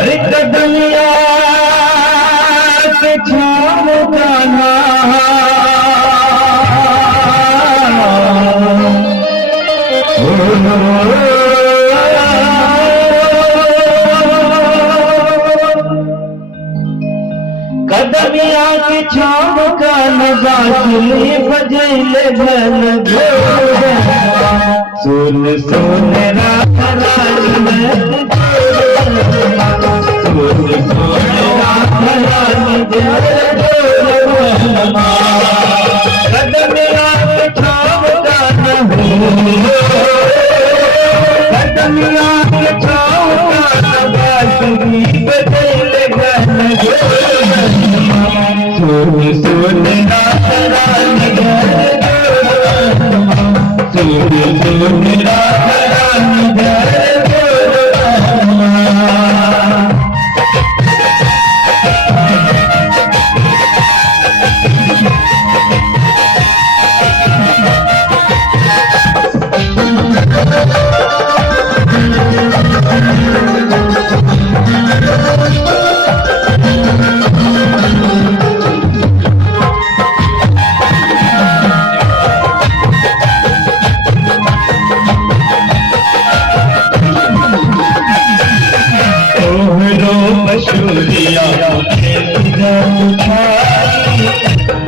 अरे कदमिया के छाव गाना कदमिया के छाव गाना बांसुरी बजैले घन घोर सुन सुन राधा रानी में सुन सुन राधा रानी कदमिया के छाव गाना कदमिया के छाव गाना बांसुरी बजैले घन सुन सुन राधा रानी सुन सुन राधा रानी मशूरिया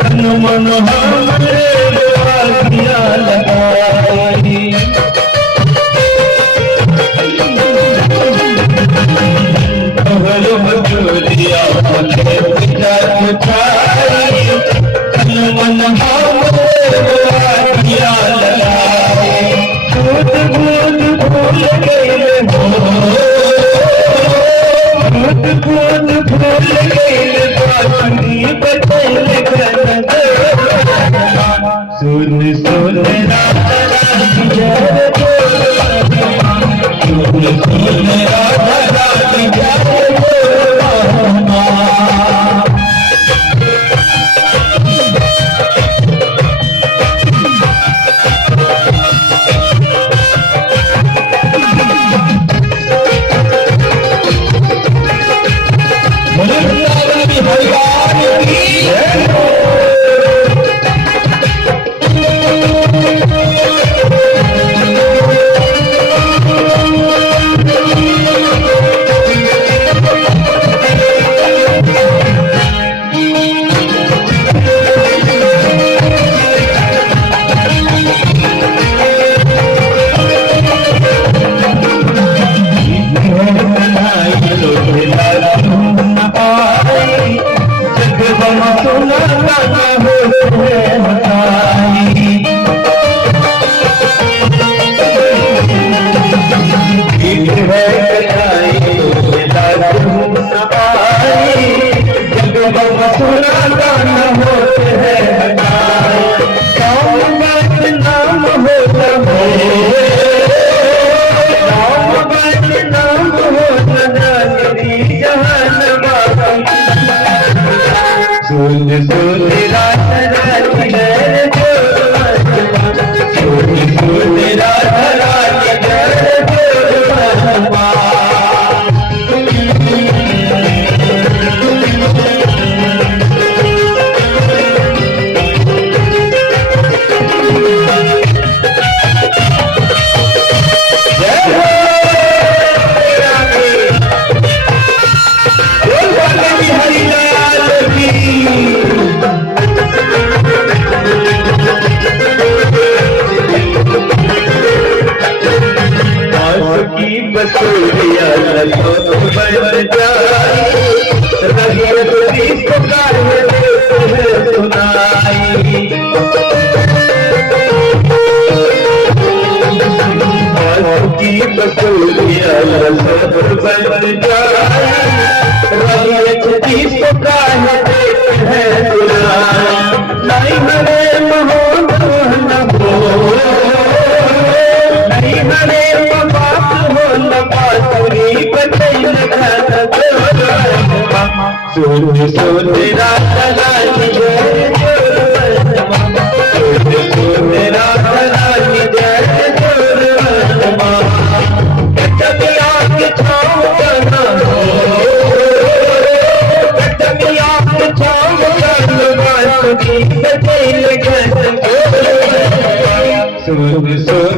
तन मन हमरे दिया लगाई तोहरो मशूरिया तन मन हमरे दिया लगाई दूध दूध भूल गए फूल फूल गए बांसुरी बजैले घन सुन सुन राधा रानी जय सुन सुन राधा रानी जय सुन सुन राधा रानी जय सुन सुन राधा रानी जय बसोरिया बन जाई रही पुकार सुनाई की बसोरिया बन जाई रही पुकार सुनाई नहीं हरे मोहन नहीं हरे सुन सुन राधा रानी जय सुन राधा रानी जय कदमिया के छाव गाना की बचैल गन सुन सुन